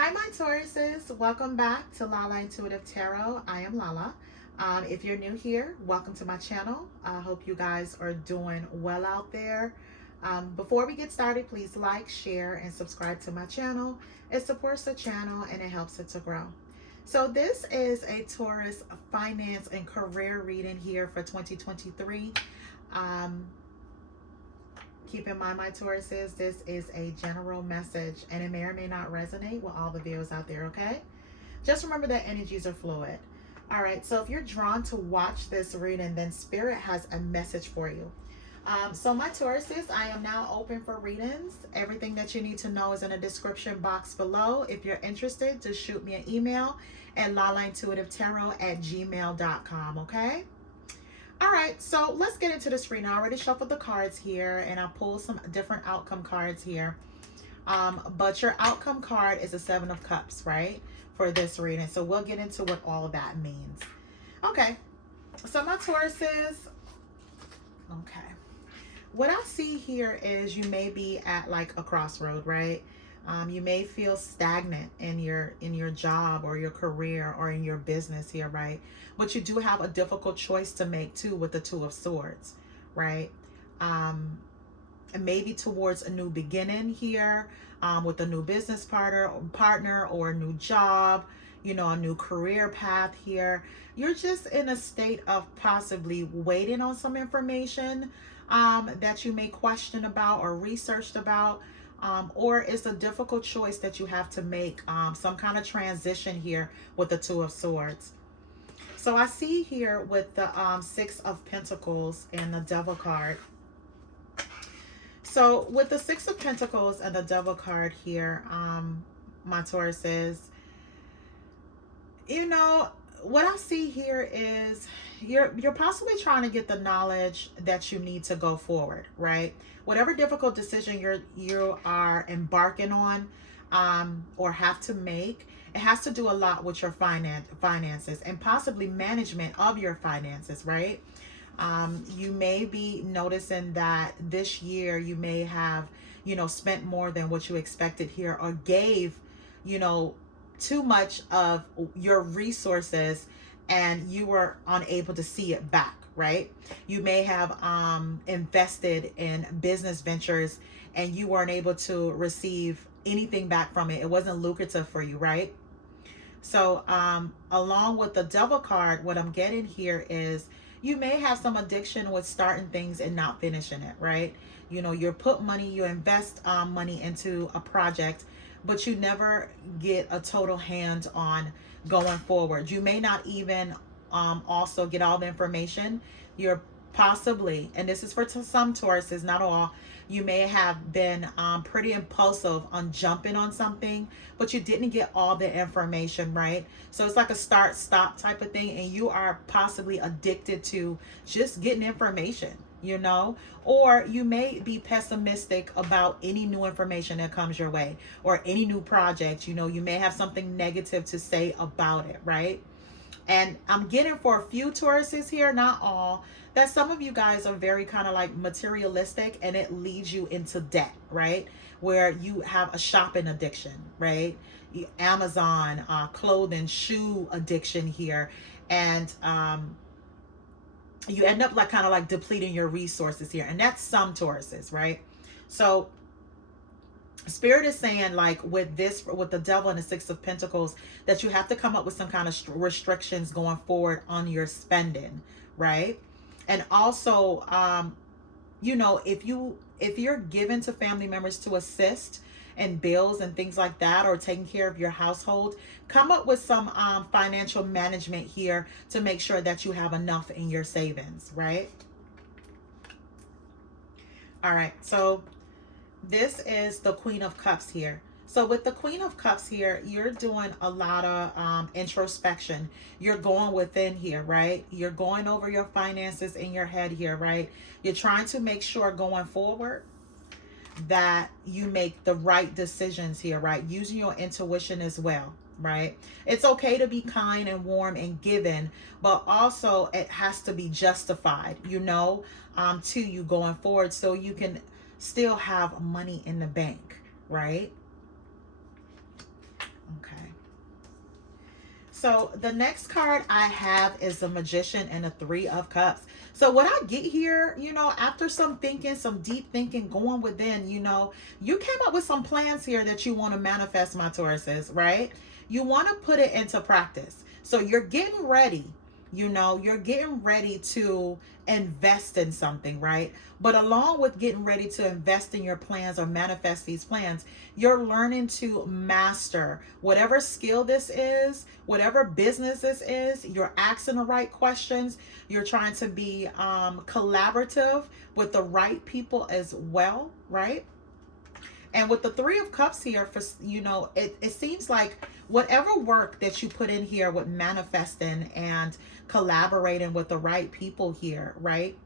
Hi, my Tauruses. Welcome back to Lala Intuitive Tarot. I am Lala. If you're new here, welcome to my channel. I hope you guys are doing well out there. Before we get started, please like, share, and subscribe to my channel. It supports the channel and it helps it to grow. So this is a Taurus finance and career reading here for 2023. Keep in mind, my Tauruses, this is a general message and it may or may not resonate with all the viewers out there, okay? Just remember that energies are fluid. All right, so if you're drawn to watch this reading, then Spirit has a message for you. So my Tauruses, I am now open for readings. Everything that you need to know is in the description box below. If you're interested, just shoot me an email at lalaintuitivetarot@gmail.com, okay? All right, so let's get into this reading. I already shuffled the cards here and I pulled some different outcome cards here. But your outcome card is a Seven of Cups, right? For this reading. So we'll get into what all of that means. Okay, so my Tauruses, okay. What I see here is you may be at like a crossroad, right? You may feel stagnant in your job or your career or in your business here, right? But you do have a difficult choice to make too with the Two of Swords, right? And maybe towards a new beginning here, with a new business partner or a new job, you know, a new career path here. You're just in a state of possibly waiting on some information that you may question about or researched about. Or it's a difficult choice that you have to make, some kind of transition here with the Two of Swords. So I see here with the Six of Pentacles and the Devil card. So with the Six of Pentacles and the Devil card here, my Tauruses, you know, what I see here is you're possibly trying to get the knowledge that you need to go forward, right? Whatever difficult decision you are embarking on, or have to make, it has to do a lot with your finances and possibly management of your finances, right? You may be noticing that this year you may have, you know, spent more than what you expected here, or gave, you know, too much of your resources and you were unable to see it back, right? You may have invested in business ventures and you weren't able to receive anything back from it. It wasn't lucrative for you, right? So along with the Devil card, what I'm getting here is you may have some addiction with starting things and not finishing it, right? You know, you put money, you invest money into a project, but you never get a total hand on going forward. You may not even also get all the information. You're possibly, and this is for some Tauruses, not all, you may have been pretty impulsive on jumping on something, but you didn't get all the information, right? So it's like a start-stop type of thing, and you are possibly addicted to just getting information, you know? Or you may be pessimistic about any new information that comes your way or any new project. You know, you may have something negative to say about it, right? And I'm getting for a few Tauruses here, not all, that some of you guys are very kind of like materialistic and it leads you into debt, right? Where you have a shopping addiction, right? Amazon, clothing, shoe addiction here. And you end up like kind of like depleting your resources here. And that's some Tauruses, right? So Spirit is saying, like, with this, with the Devil and the Six of Pentacles, that you have to come up with some kind of restrictions going forward on your spending, right? And also, you know, if you're given to family members to assist in bills and things like that, or taking care of your household, come up with some financial management here to make sure that you have enough in your savings, right? All right, so this is the Queen of Cups here. So with the Queen of Cups here, you're doing a lot of introspection. You're going within here, right? You're going over your finances in your head here, right? You're trying to make sure going forward that you make the right decisions here, right? Using your intuition as well, right? It's okay to be kind and warm and giving, but also it has to be justified, you know, to you going forward, so you can still have money in the bank, right? Okay. So the next card I have is the Magician and the Three of Cups. So what I get here, after some thinking, some deep thinking, going within, you came up with some plans here that you want to manifest, my Tauruses, right? You want to put it into practice. So you're getting ready. You're getting ready to invest in something, right? But along with getting ready to invest in your plans or manifest these plans, you're learning to master whatever skill this is, whatever business this is. You're asking the right questions. You're trying to be collaborative with the right people as well, right? And with the Three of Cups here, for it seems like whatever work that you put in here with manifesting and collaborating with the right people here, right?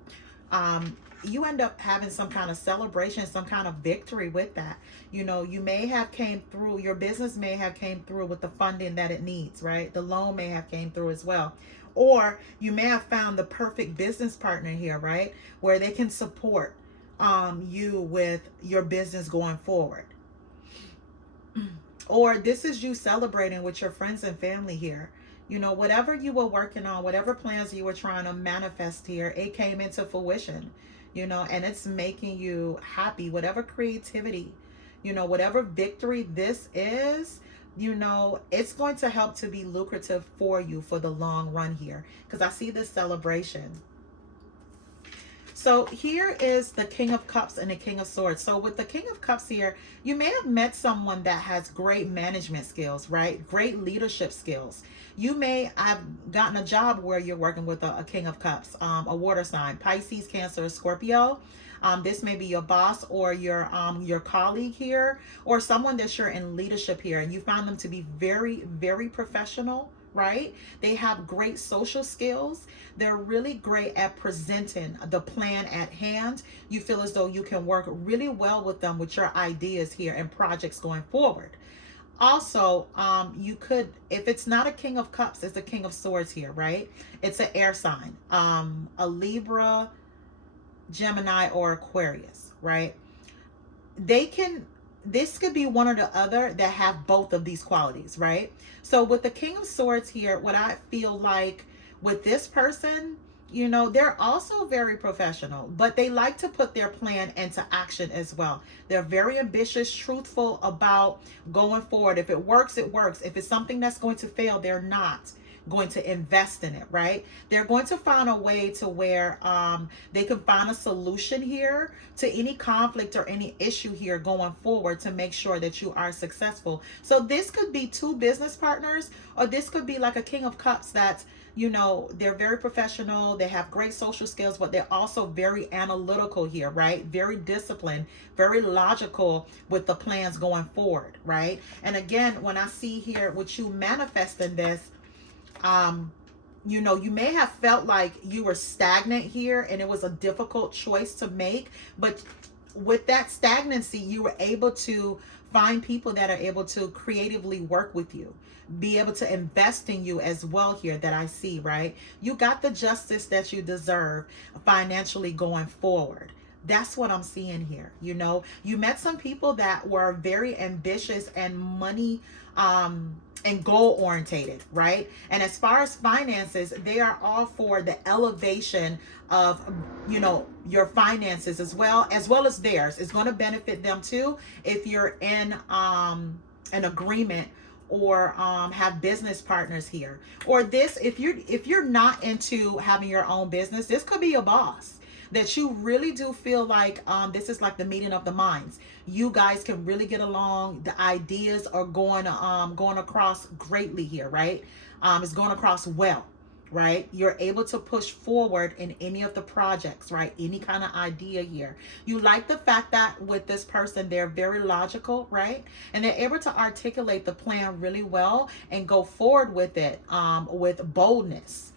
You end up having some kind of celebration, some kind of victory with that. You may have came through, your business may have came through with the funding that it needs, right? The loan may have came through as well. Or you may have found the perfect business partner here, right? Where they can support you with your business going forward. Or this is you celebrating with your friends and family here. Whatever you were working on, whatever plans you were trying to manifest here, it came into fruition, and it's making you happy. Whatever creativity, whatever victory this is, it's going to help to be lucrative for you for the long run here, because I see this celebration. So here is the King of Cups and the King of Swords. So with the King of Cups here, you may have met someone that has great management skills, right? Great leadership skills. You may have gotten a job where you're working with a King of Cups, a water sign, Pisces, Cancer, Scorpio. This may be your boss or your colleague here, or someone that you're in leadership here, and you found them to be very, very professional, right? They have great social skills. They're really great at presenting the plan at hand. You feel as though you can work really well with them with your ideas here and projects going forward. Also, you could, if it's not a King of Cups, it's a King of Swords here, right? It's an air sign, a Libra, Gemini, or Aquarius, right? This could be one or the other that have both of these qualities, right? So with the King of Swords here, what I feel like with this person, they're also very professional, but they like to put their plan into action as well. They're very ambitious, truthful about going forward. If it works, it works. If it's something that's going to fail, they're not going to invest in it, right? They're going to find a way to where they can find a solution here to any conflict or any issue here going forward to make sure that you are successful. So this could be two business partners, or this could be like a King of Cups that's, they're very professional, they have great social skills, but they're also very analytical here, right? Very disciplined, very logical with the plans going forward, right? And again, when I see here with you manifesting this, you may have felt like you were stagnant here and it was a difficult choice to make, but with that stagnancy, you were able to find people that are able to creatively work with you, be able to invest in you as well here that I see, right? You got the justice that you deserve financially going forward. That's what I'm seeing here. You met some people that were very ambitious and money, and goal orientated, right? And as far as finances, they are all for the elevation of, your finances as well as theirs. It's going to benefit them too if you're in an agreement or have business partners here. Or this, if you're not into having your own business, this could be your boss that you really do feel like this is like the meeting of the minds. You guys can really get along. The ideas are going across greatly here, right? It's going across well, right? You're able to push forward in any of the projects, right? Any kind of idea here. You like the fact that with this person, they're very logical, right? And they're able to articulate the plan really well and go forward with it with boldness.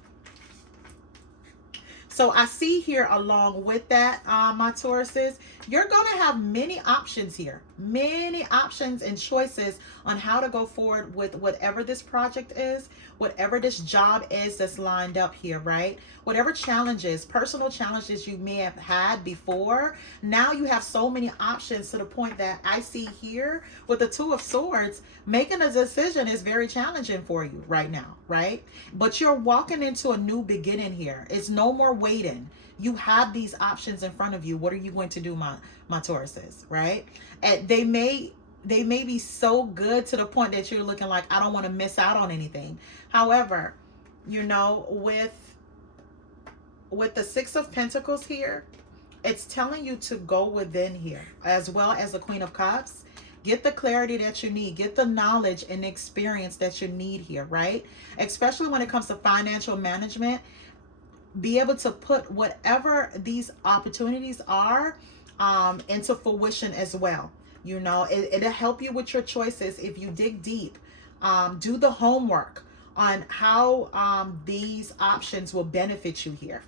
So I see here along with that, my Tauruses, you're going to have many options here. many options and choices on how to go forward with whatever this project is, whatever this job is that's lined up here, right? Whatever challenges, personal challenges you may have had before, now you have so many options to the point that I see here with the Two of Swords, making a decision is very challenging for you right now, right? But you're walking into a new beginning here. It's no more waiting. You have these options in front of you. What are you going to do, my Tauruses, right? And they may be so good to the point that you're looking like, I don't want to miss out on anything. However, you know, with the Six of Pentacles here, it's telling you to go within here, as well as the Queen of Cups. Get the clarity that you need. Get the knowledge and experience that you need here, right? Especially when it comes to financial management. Be able to put whatever these opportunities are into fruition as well. You know, it'll help you with your choices if you dig deep. Do the homework on how these options will benefit you here.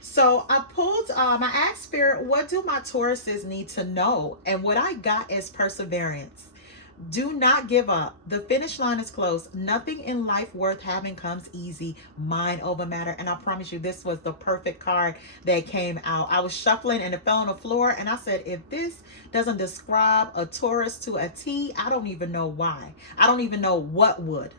So I pulled, I asked Spirit, what do my Tauruses need to know? And what I got is perseverance. Do not give up. The finish line is close. Nothing in life worth having comes easy. Mind over matter. And I promise you, this was the perfect card that came out. I was shuffling and it fell on the floor. And I said, if this doesn't describe a Taurus to a T, I don't even know why. I don't even know what would.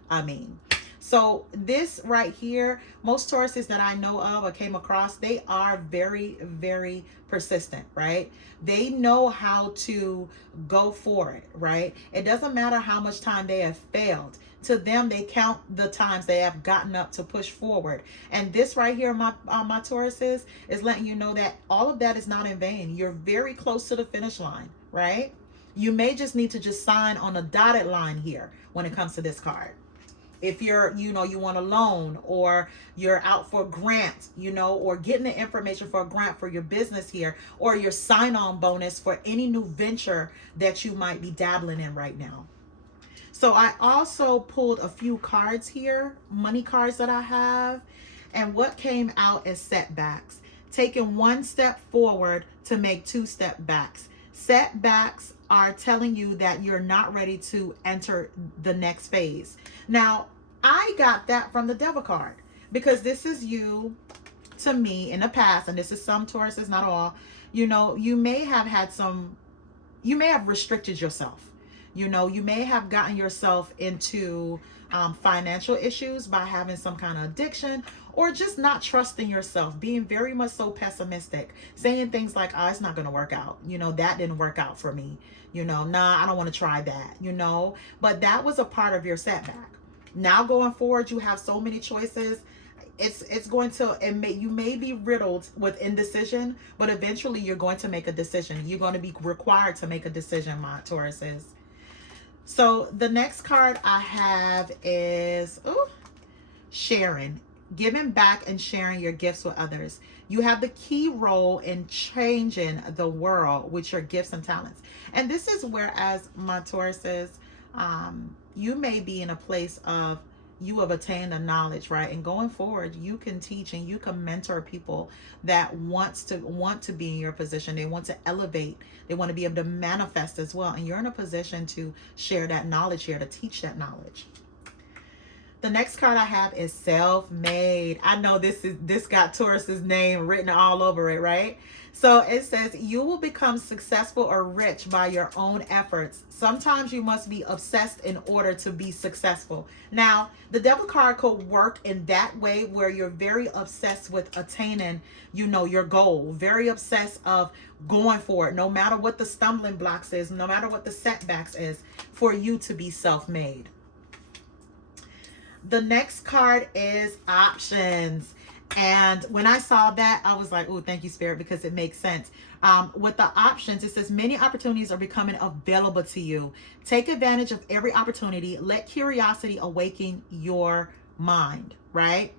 So this right here, most Tauruses that I know of or came across, they are very, very persistent, right? They know how to go for it, right? It doesn't matter how much time they have failed. To them, they count the times they have gotten up to push forward. And this right here, my Tauruses, is letting you know that all of that is not in vain. You're very close to the finish line, right? You may just need to just sign on a dotted line here when it comes to this card. If you're, you know, you want a loan, or you're out for a grant, you know, or getting the information for a grant for your business here, or your sign-on bonus for any new venture that you might be dabbling in right now. So I also pulled a few cards here, money cards that I have. And what came out is setbacks. Taking one step forward to make two step backs. Setbacks are telling you that you're not ready to enter the next phase. Now, I got that from the Devil card, because this is you to me in the past, and this is some Tauruses, not all. You know, you may have restricted yourself. You know, you may have gotten yourself into financial issues by having some kind of addiction, or just not trusting yourself, being very much so pessimistic, saying things like, oh, it's not going to work out. You know, that didn't work out for me. You know, nah, I don't want to try that, you know, but that was a part of your setback. Now going forward, you have so many choices. It's going to, you may be riddled with indecision, but eventually you're going to make a decision. You're going to be required to make a decision, my Tauruses. So the next card I have is sharing, giving back and sharing your gifts with others. You have the key role in changing the world with your gifts and talents. And this is where, as my Tauruses, you may be in a place of, you have attained the knowledge, right? And going forward, you can teach and you can mentor people that want to be in your position. They want to elevate. They want to be able to manifest as well. And you're in a position to share that knowledge here, to teach that knowledge. The next card I have is self-made. I know this got Taurus's name written all over it, right? So it says, you will become successful or rich by your own efforts. Sometimes you must be obsessed in order to be successful. Now, the Devil card could work in that way, where you're very obsessed with attaining, you know, your goal, very obsessed of going for it, no matter what the stumbling blocks is, no matter what the setbacks is, for you to be self-made. The next card is options. And when I saw that, I was like, oh, thank you, Spirit, because it makes sense. With the options, it says many opportunities are becoming available to you. Take advantage of every opportunity. Let curiosity awaken your mind, right?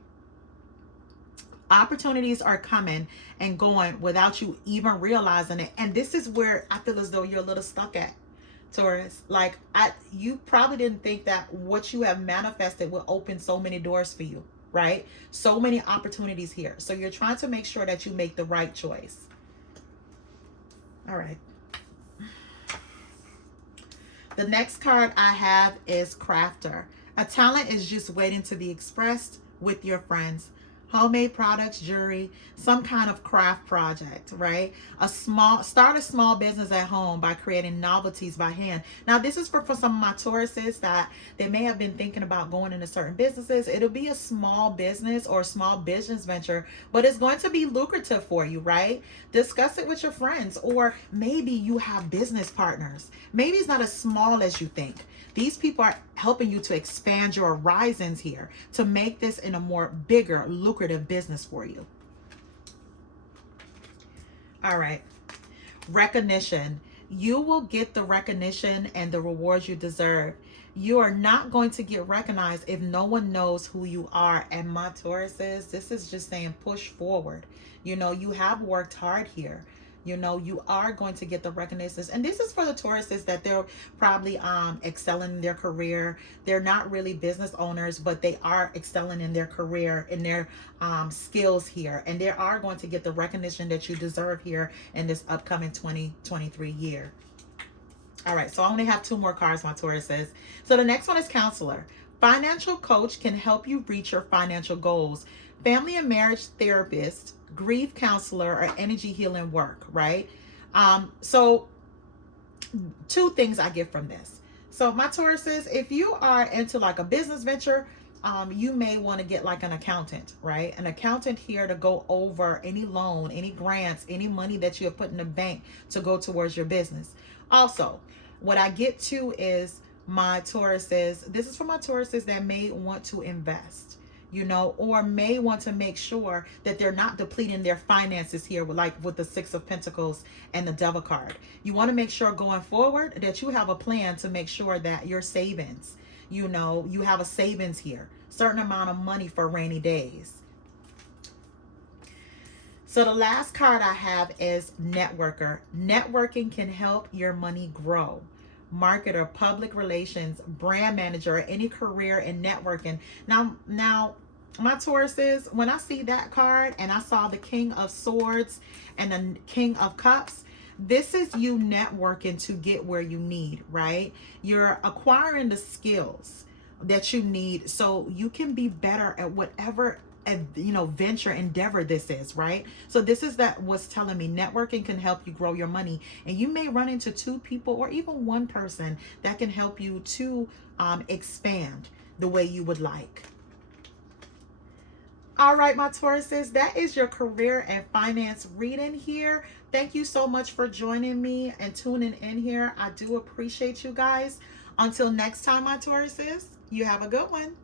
Opportunities are coming and going without you even realizing it. And this is where I feel as though you're a little stuck at, Taurus. Like, you probably didn't think that what you have manifested will open so many doors for you, right? So many opportunities here. So you're trying to make sure that you make the right choice. All right. The next card I have is Crafter. A talent is just waiting to be expressed with your friends. Homemade products, jewelry, some kind of craft project, right? Start a small business at home by creating novelties by hand. Now, this is for some of my Tauruses that they may have been thinking about going into certain businesses. It'll be a small business or a small business venture, but it's going to be lucrative for you, right? Discuss it with your friends, or maybe you have business partners. Maybe it's not as small as you think. These people are helping you to expand your horizons here to make this in a more bigger, lucrative business for you. All right. Recognition. You will get the recognition and the rewards you deserve. You are not going to get recognized if no one knows who you are. And my Tauruses, this is just saying push forward. You know, you have worked hard here. You know, you are going to get the recognition. And this is for the Tauruses that they're probably excelling in their career. They're not really business owners, but they are excelling in their career, in their skills here. And they are going to get the recognition that you deserve here in this upcoming 2023 year. All right, so I only have 2 more cards, my Tauruses. So the next one is Counselor. Financial coach can help you reach your financial goals. Family and marriage therapist, grief counselor, or energy healing work, right? So 2 things I get from this. So my Tauruses, if you are into like a business venture, you may want to get like an accountant, right? An accountant here to go over any loan, any grants, any money that you have put in the bank to go towards your business. Also, what I get to is my Tauruses. This is for my Tauruses that may want to invest, you know, or may want to make sure that they're not depleting their finances here with the 6 of Pentacles and the Devil card. You want to make sure going forward that you have a plan to make sure that your savings, you know, you have a savings here, certain amount of money for rainy days. So the last card I have is Networker. Networking can help your money grow. Marketer, public relations, brand manager, or any career in networking. Now, my Tauruses, when I see that card and I saw the King of Swords and the King of Cups, this is you networking to get where you need, right? You're acquiring the skills that you need so you can be better at whatever venture, endeavor this is, right? So this is what's telling me networking can help you grow your money, and you may run into 2 people or even 1 person that can help you to expand the way you would like. All right, my Tauruses, that is your career and finance reading here. Thank you so much for joining me and tuning in here. I do appreciate you guys. Until next time, my Tauruses, you have a good one.